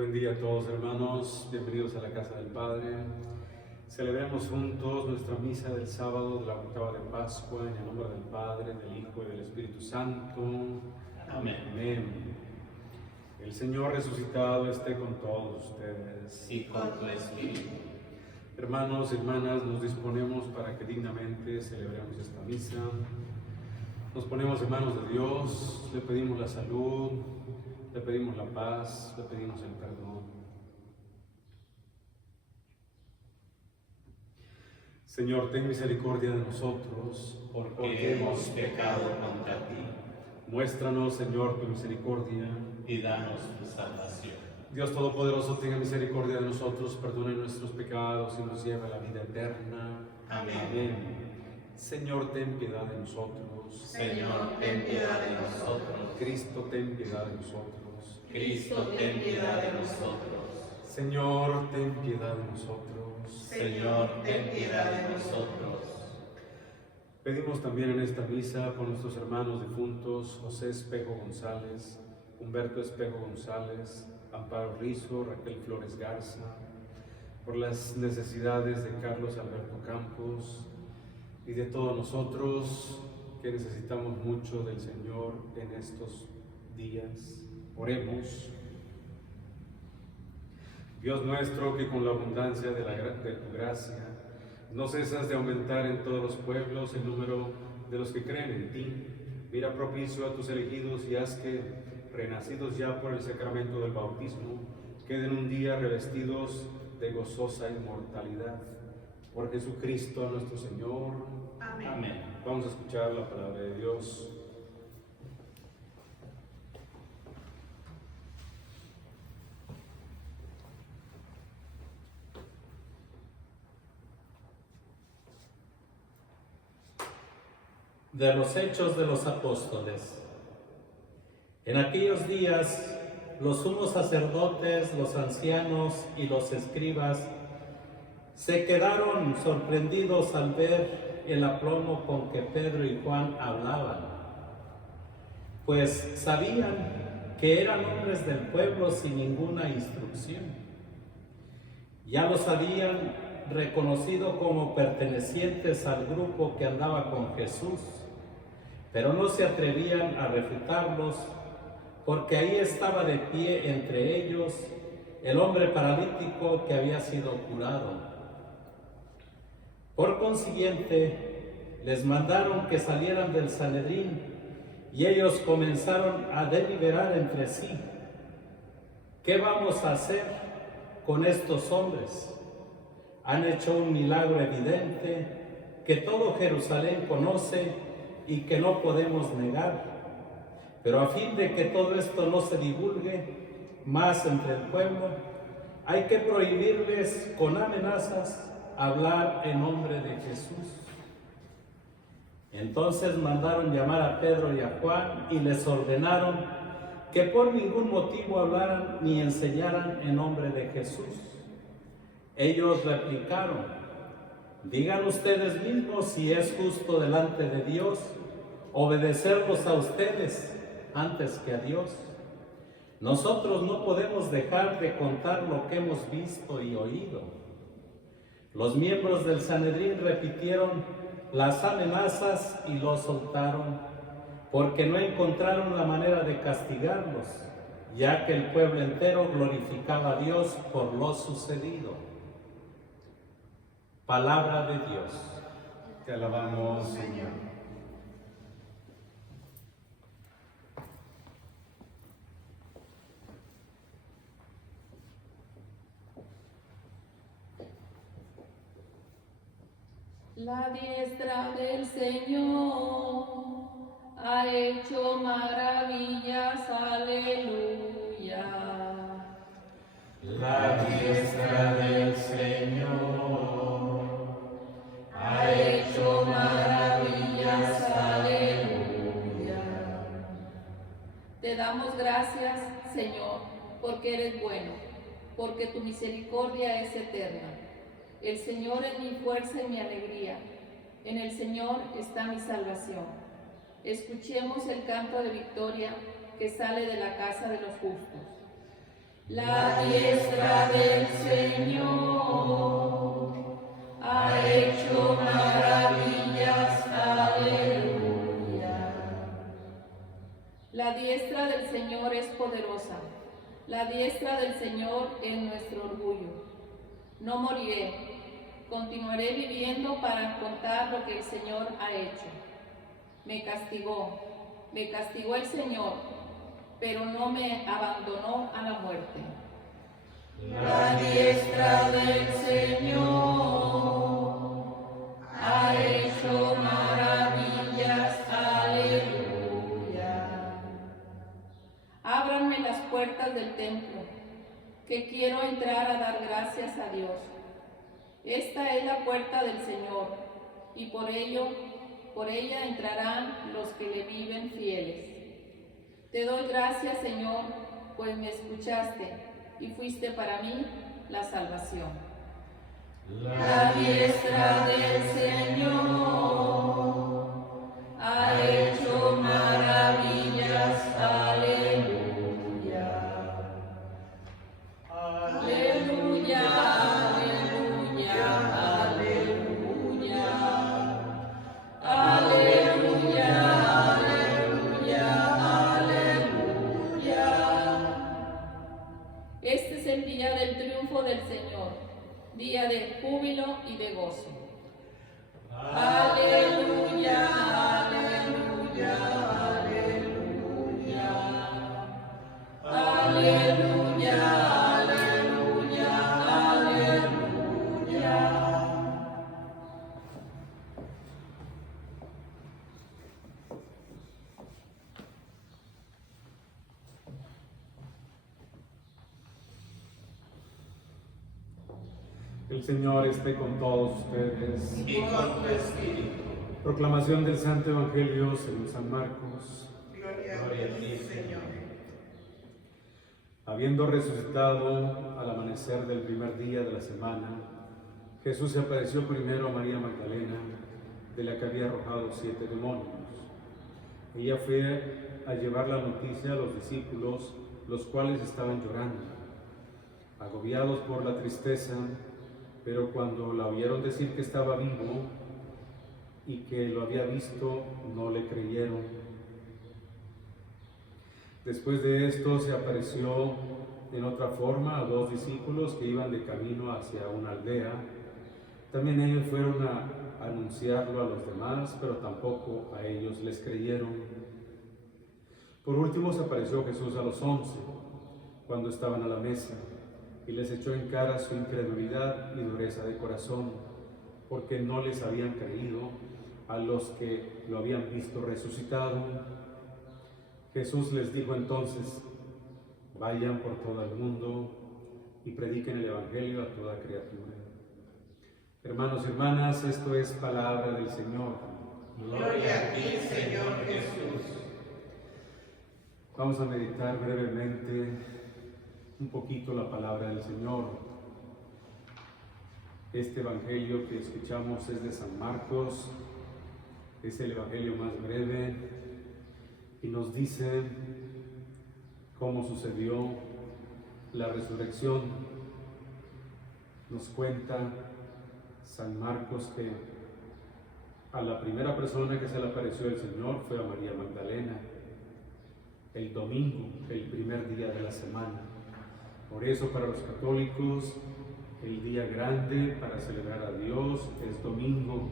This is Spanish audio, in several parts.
Buen día a todos, hermanos, bienvenidos a la casa del Padre. Celebremos juntos nuestra misa del sábado de la octava de Pascua en el nombre del Padre, del Hijo y del Espíritu Santo. Amén. Amén. El Señor resucitado esté con todos ustedes. Y con tu espíritu. Hermanos y hermanas, nos disponemos para que dignamente celebremos esta misa. Nos ponemos en manos de Dios, le pedimos la salud, le pedimos la paz, le pedimos el perdón. Señor, ten misericordia de nosotros, Porque hemos pecado contra ti. Muéstranos, Señor, tu misericordia. Y danos tu salvación. Dios Todopoderoso, tenga misericordia de nosotros, perdone nuestros pecados y nos lleve a la vida eterna. Amén. Amén. Señor, ten piedad de nosotros. Señor, ten piedad de nosotros. Cristo, ten piedad de nosotros. Cristo, ten piedad de nosotros. Señor, ten piedad de nosotros. Señor, ten piedad de nosotros. Pedimos también en esta misa por nuestros hermanos difuntos, José Espejo González, Humberto Espejo González, Amparo Rizo, Raquel Flores Garza, por las necesidades de Carlos Alberto Campos y de todos nosotros que necesitamos mucho del Señor en estos días. Oremos. Dios nuestro, que con la abundancia de tu gracia no cesas de aumentar en todos los pueblos el número de los que creen en ti, mira propicio a tus elegidos y haz que, renacidos ya por el sacramento del bautismo, queden un día revestidos de gozosa inmortalidad. Por Jesucristo nuestro Señor. Amén. Amén. Vamos a escuchar la palabra de Dios. De los Hechos de los Apóstoles. En aquellos días, los sumos sacerdotes, los ancianos y los escribas se quedaron sorprendidos al ver el aplomo con que Pedro y Juan hablaban, pues sabían que eran hombres del pueblo sin ninguna instrucción. Ya los habían reconocido como pertenecientes al grupo que andaba con Jesús, pero no se atrevían a refutarlos, porque ahí estaba de pie entre ellos el hombre paralítico que había sido curado. Por consiguiente, les mandaron que salieran del Sanedrín, y ellos comenzaron a deliberar entre sí: ¿qué vamos a hacer con estos hombres? Han hecho un milagro evidente que todo Jerusalén conoce y que no podemos negar. Pero a fin de que todo esto no se divulgue más entre el pueblo, hay que prohibirles con amenazas hablar en nombre de Jesús. Entonces mandaron llamar a Pedro y a Juan y les ordenaron que por ningún motivo hablaran ni enseñaran en nombre de Jesús. Ellos replicaron: digan ustedes mismos si es justo delante de Dios obedecerlos a ustedes antes que a Dios. Nosotros no podemos dejar de contar lo que hemos visto y oído. Los miembros del Sanedrín repitieron las amenazas y los soltaron, porque no encontraron la manera de castigarlos, ya que el pueblo entero glorificaba a Dios por lo sucedido. Palabra de Dios. Te alabamos, Señor. La diestra del Señor ha hecho maravillas, aleluya. La diestra del Señor ha hecho maravillas, aleluya. Te damos gracias, Señor, porque eres bueno, porque tu misericordia es eterna. El Señor es mi fuerza y mi alegría. En el Señor está mi salvación. Escuchemos el canto de victoria que sale de la casa de los justos. La diestra del Señor ha hecho maravillas. Aleluya. La diestra del Señor es poderosa. La diestra del Señor es nuestro orgullo. No moriré. Continuaré viviendo para contar lo que el Señor ha hecho. Me castigó el Señor, pero no me abandonó a la muerte. La diestra del Señor ha hecho maravillas. Aleluya. Ábranme las puertas del templo, que quiero entrar a dar gracias a Dios. Esta es la puerta del Señor, y por ella entrarán los que le viven fieles. Te doy gracias, Señor, pues me escuchaste y fuiste para mí la salvación. La diestra del Señor ha hecho maravillas. Aleluya. Aleluya, aleluya, aleluya. Aleluya, aleluya, aleluya. Este es el día del triunfo del Señor, día de júbilo y de gozo. Aleluya, aleluya, aleluya. Aleluya, aleluya, aleluya. El Señor esté con todos ustedes. Y con tu espíritu. Proclamación del Santo Evangelio según San Marcos. Gloria a ti, Señor. Habiendo resucitado al amanecer del primer día de la semana, Jesús se apareció primero a María Magdalena, de la que había arrojado 7 demonios. Ella fue a llevar la noticia a los discípulos, los cuales estaban llorando, agobiados por la tristeza, pero cuando la oyeron decir que estaba vivo y que lo había visto, no le creyeron. Después de esto se apareció en otra forma a 2 discípulos que iban de camino hacia una aldea. También ellos fueron a anunciarlo a los demás, pero tampoco a ellos les creyeron. Por último se apareció Jesús a los 11, cuando estaban a la mesa, y les echó en cara su incredulidad y dureza de corazón, porque no les habían creído a los que lo habían visto resucitado. Jesús les dijo entonces: vayan por todo el mundo y prediquen el Evangelio a toda criatura. Hermanos y hermanas, esto es palabra del Señor. Gloria a ti, Señor Jesús. Vamos a meditar brevemente un poquito la palabra del Señor. Este Evangelio que escuchamos es de San Marcos, es el Evangelio más breve y nos dice cómo sucedió la resurrección. Nos cuenta San Marcos que a la primera persona que se le apareció el Señor fue a María Magdalena, el domingo, el primer día de la semana. Por eso para los católicos el día grande para celebrar a Dios es domingo.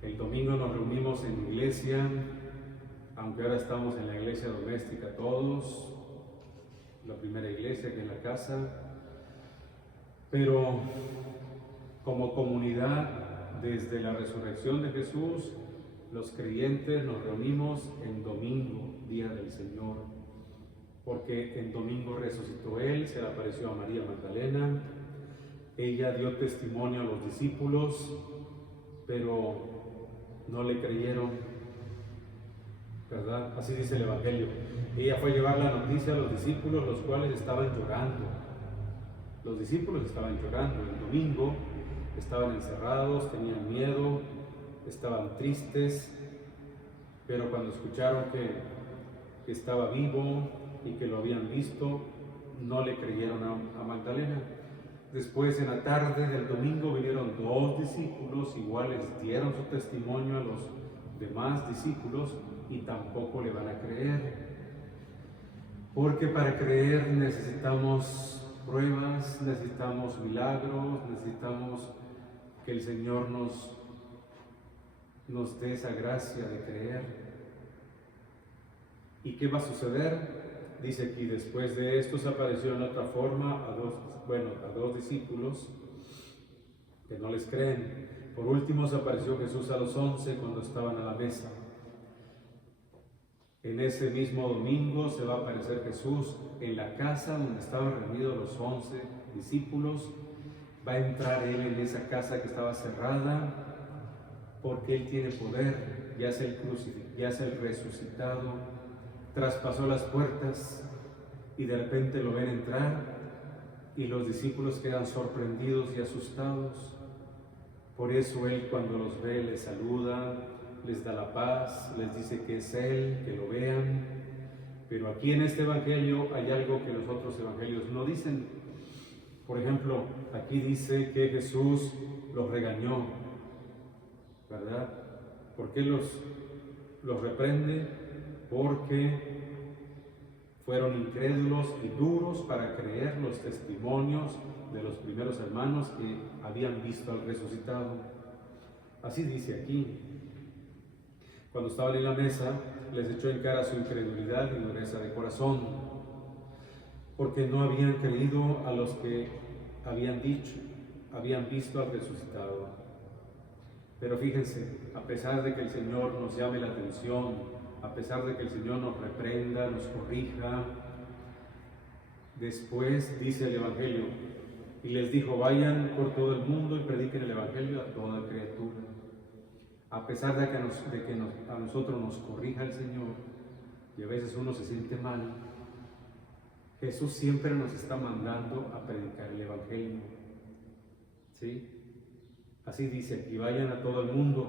El domingo nos reunimos en iglesia, aunque ahora estamos en la iglesia doméstica todos, la primera iglesia que en la casa, pero como comunidad, desde la resurrección de Jesús, los creyentes nos reunimos en domingo, día del Señor, porque en domingo resucitó Él, se le apareció a María Magdalena, ella dio testimonio a los discípulos, pero no le creyeron, ¿verdad? Así dice el Evangelio. Ella fue a llevar la noticia a los discípulos, los cuales estaban llorando. Los discípulos estaban llorando. El domingo estaban encerrados, tenían miedo, estaban tristes, pero cuando escucharon que estaba vivo y que lo habían visto, no le creyeron a Magdalena. Después, en la tarde del domingo, vinieron 2 discípulos, iguales dieron su testimonio a los demás discípulos y tampoco le van a creer. Porque para creer necesitamos pruebas, necesitamos milagros, necesitamos que el Señor nos dé esa gracia de creer. ¿Y qué va a suceder? Dice aquí, después de esto se apareció en otra forma a dos discípulos que no les creen. Por último se apareció Jesús a los 11 cuando estaban a la mesa. En ese mismo domingo se va a aparecer Jesús en la casa donde estaban reunidos los 11 discípulos. Va a entrar Él en esa casa que estaba cerrada porque Él tiene poder, ya es el resucitado, traspasó las puertas y de repente lo ven entrar y los discípulos quedan sorprendidos y asustados. Por eso Él cuando los ve les saluda, les da la paz, les dice que es Él, que lo vean. Pero aquí en este evangelio hay algo que los otros evangelios no dicen. Por ejemplo, aquí dice que Jesús los regañó, ¿verdad? ¿Por qué los reprende? Porque fueron incrédulos y duros para creer los testimonios de los primeros hermanos que habían visto al resucitado. Así dice aquí. Cuando estaban en la mesa, les echó en cara su incredulidad y dureza de corazón, porque no habían creído a los que habían visto al resucitado. Pero fíjense, a pesar de que el Señor nos llame la atención, a pesar de que el Señor nos reprenda, nos corrija, después dice el Evangelio, y les dijo, vayan por todo el mundo y prediquen el Evangelio a toda criatura. A pesar de que a nosotros nos corrija el Señor, y a veces uno se siente mal, Jesús siempre nos está mandando a predicar el Evangelio. ¿Sí? Así dice, y vayan a todo el mundo,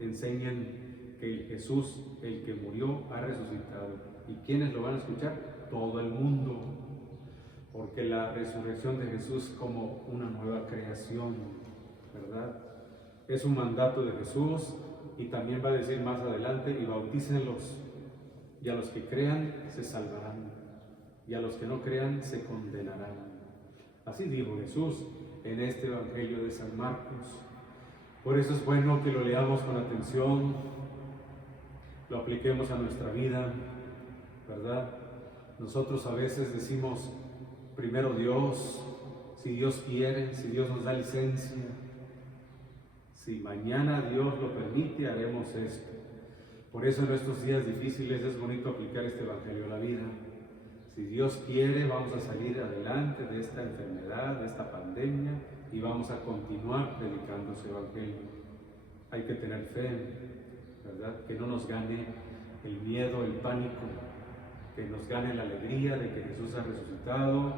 enseñen que Jesús, el que murió, ha resucitado. ¿Y quiénes lo van a escuchar? Todo el mundo. Porque la resurrección de Jesús es como una nueva creación, ¿verdad? Es un mandato de Jesús y también va a decir más adelante, y bautícenlos, y a los que crean se salvarán, y a los que no crean se condenarán. Así dijo Jesús en este Evangelio de San Marcos. Por eso es bueno que lo leamos con atención, lo apliquemos a nuestra vida, ¿verdad? Nosotros a veces decimos, primero Dios, si Dios quiere, si Dios nos da licencia, si mañana Dios lo permite, haremos esto. Por eso en estos días difíciles es bonito aplicar este Evangelio a la vida. Si Dios quiere, vamos a salir adelante de esta enfermedad, de esta pandemia, y vamos a continuar predicando ese Evangelio. Hay que tener fe, ¿verdad? Que no nos gane el miedo, el pánico, que nos gane la alegría de que Jesús ha resucitado,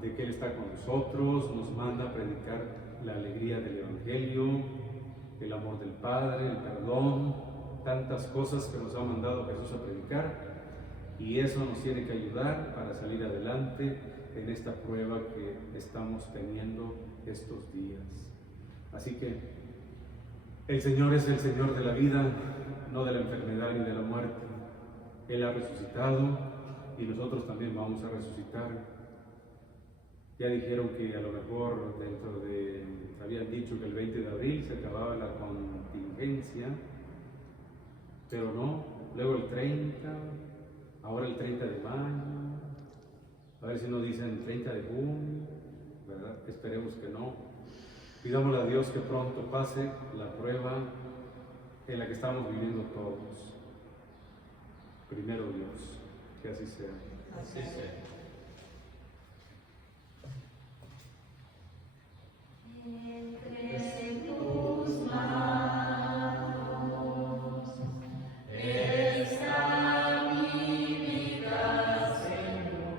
de que Él está con nosotros, nos manda a predicar la alegría del Evangelio, el amor del Padre, el perdón, tantas cosas que nos ha mandado Jesús a predicar, y eso nos tiene que ayudar para salir adelante en esta prueba que estamos teniendo estos días. Así que el Señor es el Señor de la vida, no de la enfermedad ni de la muerte. Él ha resucitado y nosotros también vamos a resucitar. Ya dijeron que a lo mejor habían dicho que el 20 de abril se acababa la contingencia, pero no, luego el 30, ahora el 30 de mayo, a ver si nos dicen 30 de junio, ¿verdad? Esperemos que no. Pidámosle a Dios que pronto pase la prueba en la que estamos viviendo todos. Primero Dios, que así sea. Así sea. Entre tus manos está mi vida, Señor.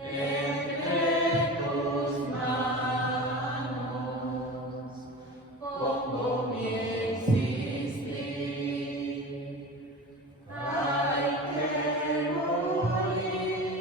Entre tus manos pongo mi existir. Ay, que morir.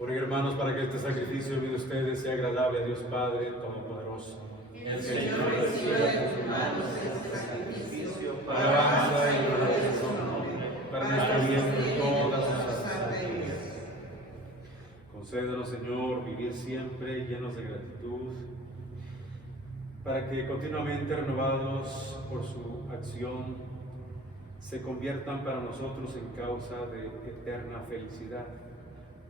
Oren, hermanos, para que este sacrificio de ustedes sea agradable a Dios Padre Todopoderoso. El Señor reciba de tus manos este sacrificio Para alabanza y gloria de su nombre, para nuestro bien y todas sus santa iglesia. Concédenos, Señor, vivir siempre llenos de gratitud, para que continuamente renovados por su acción, se conviertan para nosotros en causa de eterna felicidad.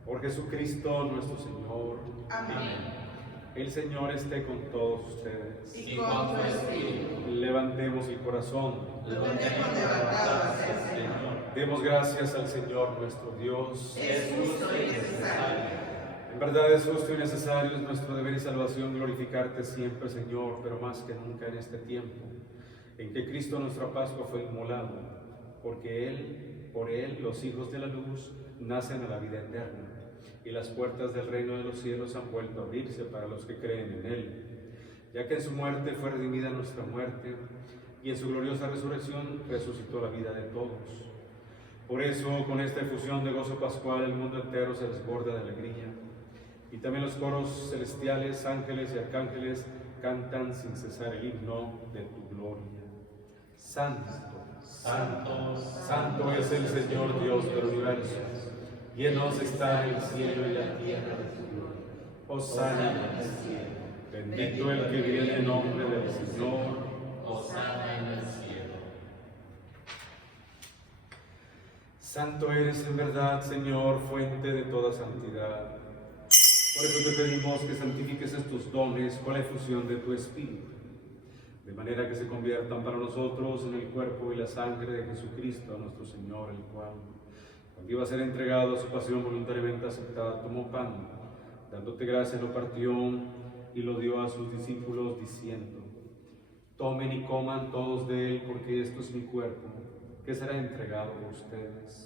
Por Jesucristo nuestro Señor. Amén. El Señor esté con todos ustedes. Y con tu espíritu. Levantemos el corazón. Lo tenemos levantado hacia el Señor. Demos gracias al Señor nuestro Dios. Es justo y necesario. En verdad es justo y necesario, es nuestro deber y salvación glorificarte siempre, Señor, pero más que nunca en este tiempo, en que Cristo nuestra Pascua fue inmolado, porque por Él los hijos de la luz nacen a la vida eterna, y las puertas del reino de los cielos han vuelto a abrirse para los que creen en Él, ya que en su muerte fue redimida nuestra muerte, y en su gloriosa resurrección resucitó la vida de todos. Por eso, con esta efusión de gozo pascual, el mundo entero se desborda de alegría, y también los coros celestiales, ángeles y arcángeles cantan sin cesar el himno de tu gloria. Santo, Santo, santo es el Señor Dios del universo. Llenos está el cielo y la tierra de tu gloria. Hosana en el cielo. Bendito el que viene en nombre del Señor. hosana en el cielo. Santo eres en verdad, Señor, fuente de toda santidad. Por eso te pedimos que santifiques estos dones con la efusión de tu Espíritu, de manera que se conviertan para nosotros en el cuerpo y la sangre de Jesucristo, nuestro Señor, el cual, cuando iba a ser entregado a su pasión voluntariamente aceptada, tomó pan, dándote gracias, lo partió y lo dio a sus discípulos, diciendo: tomen y coman todos de él, porque esto es mi cuerpo, que será entregado a ustedes.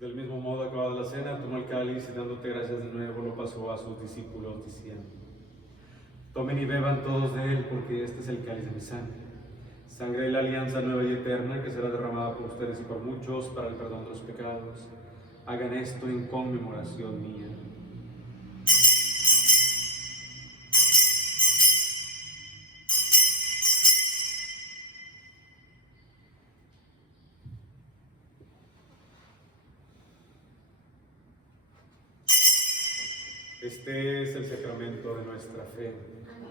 Del mismo modo, acabada la cena, tomó el cáliz y dándote gracias de nuevo lo pasó a sus discípulos, diciendo: tomen y beban todos de él, porque este es el cáliz de mi sangre, sangre de la alianza nueva y eterna, que será derramada por ustedes y por muchos para el perdón de los pecados. Hagan esto en conmemoración mía. Este es el sacramento de nuestra fe.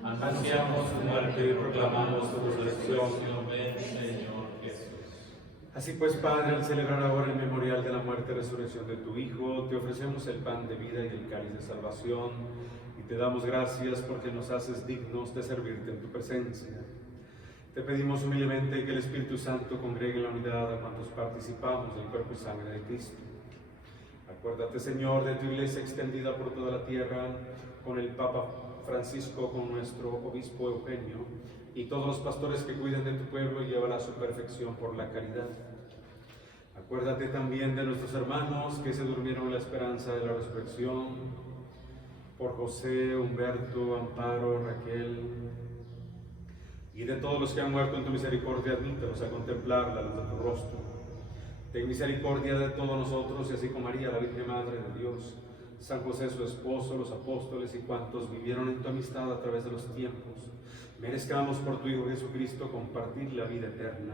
Anunciamos tu muerte y proclamamos tu resurrección. Ven, Señor Jesús. Así pues, Padre, al celebrar ahora el memorial de la muerte y resurrección de tu Hijo, te ofrecemos el pan de vida y el cáliz de salvación, y te damos gracias porque nos haces dignos de servirte en tu presencia. Te pedimos humildemente que el Espíritu Santo congregue en la unidad a cuantos participamos del cuerpo y sangre de Cristo. Acuérdate, Señor, de tu iglesia extendida por toda la tierra, con el Papa Francisco, con nuestro obispo Eugenio, y todos los pastores que cuiden de tu pueblo y llevará a su perfección por la caridad. Acuérdate también de nuestros hermanos que se durmieron en la esperanza de la resurrección, por José, Humberto, Amparo, Raquel, y de todos los que han muerto en tu misericordia, admítelos a contemplar la luz de tu rostro. Ten misericordia de todos nosotros, y así como María, la Virgen Madre de Dios, San José su esposo, los apóstoles y cuantos vivieron en tu amistad a través de los tiempos, merezcamos por tu Hijo Jesucristo compartir la vida eterna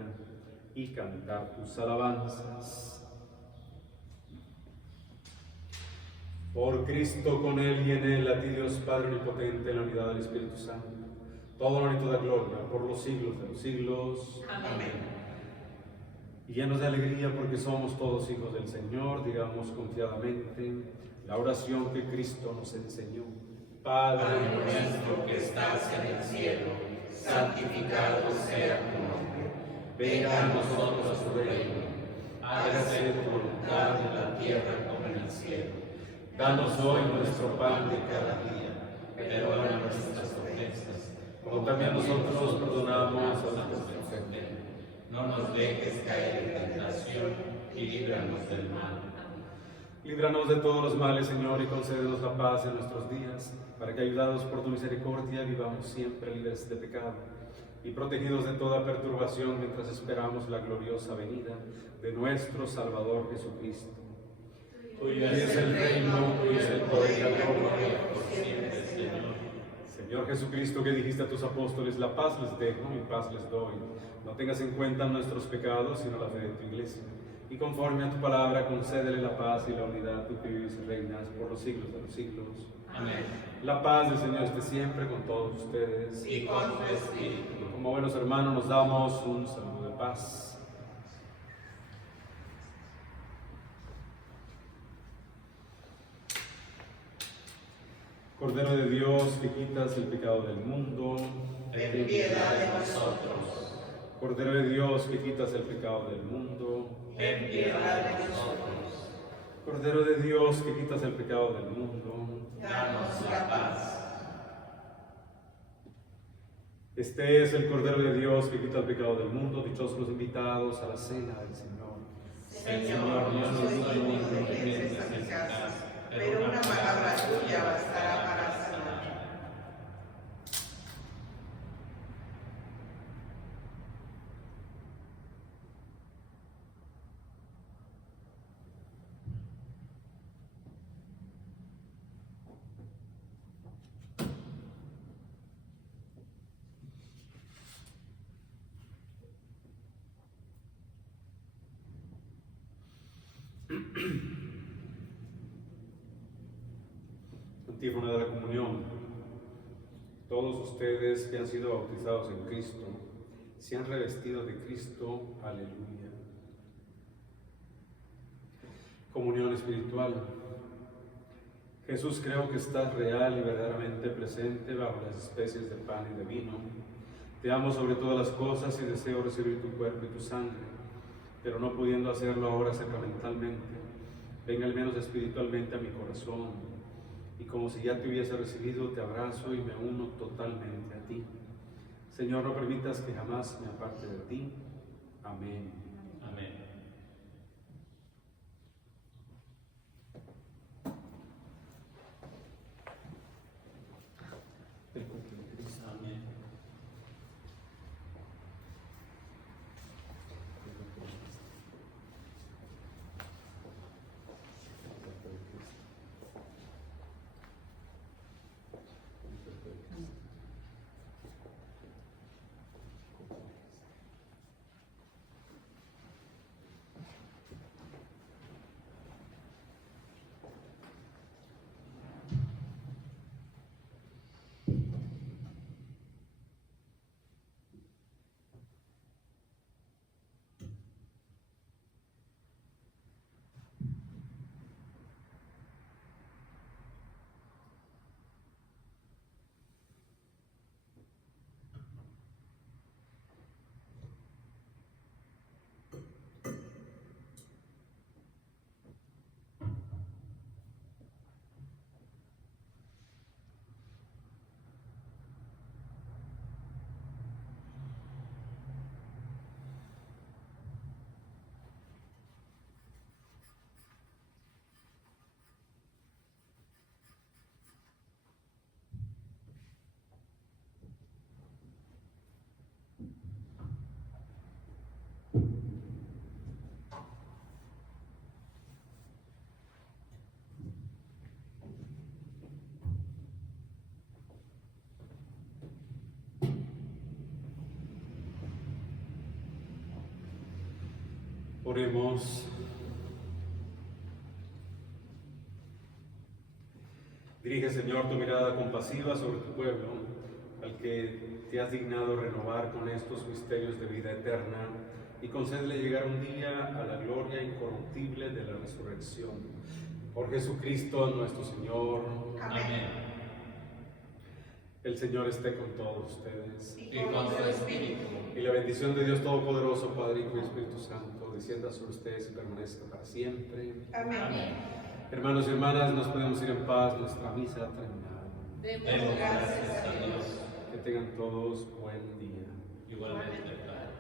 y cantar tus alabanzas. Por Cristo, con Él y en Él, a ti Dios Padre Omnipotente, en la unidad del Espíritu Santo, todo honor y toda gloria por los siglos de los siglos. Amén. Y llenos de alegría porque somos todos hijos del Señor, digamos confiadamente la oración que Cristo nos enseñó. Padre nuestro que estás en el cielo, santificado sea tu nombre. Venga a nosotros tu reino. Hágase tu voluntad en la tierra como en el cielo. Danos hoy nuestro pan de cada día. Perdona nuestras ofensas, como también nosotros perdonamos a nuestros ofensores. No nos dejes caer en tentación y líbranos del mal. Líbranos de todos los males, Señor, y concédenos la paz en nuestros días, para que, ayudados por tu misericordia, vivamos siempre libres de pecado y protegidos de toda perturbación mientras esperamos la gloriosa venida de nuestro Salvador Jesucristo. Tuyo es el reino, tuyo es el poder y la gloria por siempre, Señor. Señor Jesucristo, que dijiste a tus apóstoles, la paz les dejo, mi paz les doy. No tengas en cuenta nuestros pecados, sino la fe de tu iglesia. Y conforme a tu palabra, concédele la paz y la unidad, tú que vives y reinas por los siglos de los siglos. Amén. La paz del Señor esté siempre con todos ustedes. Y con tu espíritu. Como buenos hermanos nos damos un saludo de paz. Cordero de Dios, que quitas el pecado del mundo, Ten piedad de nosotros. Cordero de Dios, que quitas el pecado del mundo, Ten piedad de nosotros. Cordero de Dios, que quitas el pecado del mundo. Danos la paz. Este es el Cordero de Dios que quita el pecado del mundo. Dichosos los invitados a la cena del Señor. Señor, yo no soy digno de que entres a mi casa, pero una palabra tuya bastará para sanar. Antífona de la comunión. Todos ustedes que han sido bautizados en Cristo, se han revestido de Cristo. Aleluya. Comunión espiritual. Jesús, creo que estás real y verdaderamente presente bajo las especies de pan y de vino. Te amo sobre todas las cosas y deseo recibir tu cuerpo y tu sangre, pero no pudiendo hacerlo ahora sacramentalmente, ven al menos espiritualmente a mi corazón, y como si ya te hubiese recibido, te abrazo y me uno totalmente a ti. Señor, no permitas que jamás me aparte de ti. Amén. Amén. El cuerpo de Cristo. Amén. Oremos. Dirige, Señor, tu mirada compasiva sobre tu pueblo, al que te has dignado renovar con estos misterios de vida eterna, y concédele llegar un día a la gloria incorruptible de la resurrección. Por Jesucristo nuestro Señor. Amén. El Señor esté con todos ustedes. Y con su espíritu. Y la bendición de Dios Todopoderoso, Padre, Hijo y Espíritu Santo, descienda sobre ustedes y permanezca para siempre. Amén. Hermanos y hermanas, nos podemos ir en paz, nuestra misa ha terminado. Demos gracias a Dios. Que tengan todos buen día. Igualmente, Padre.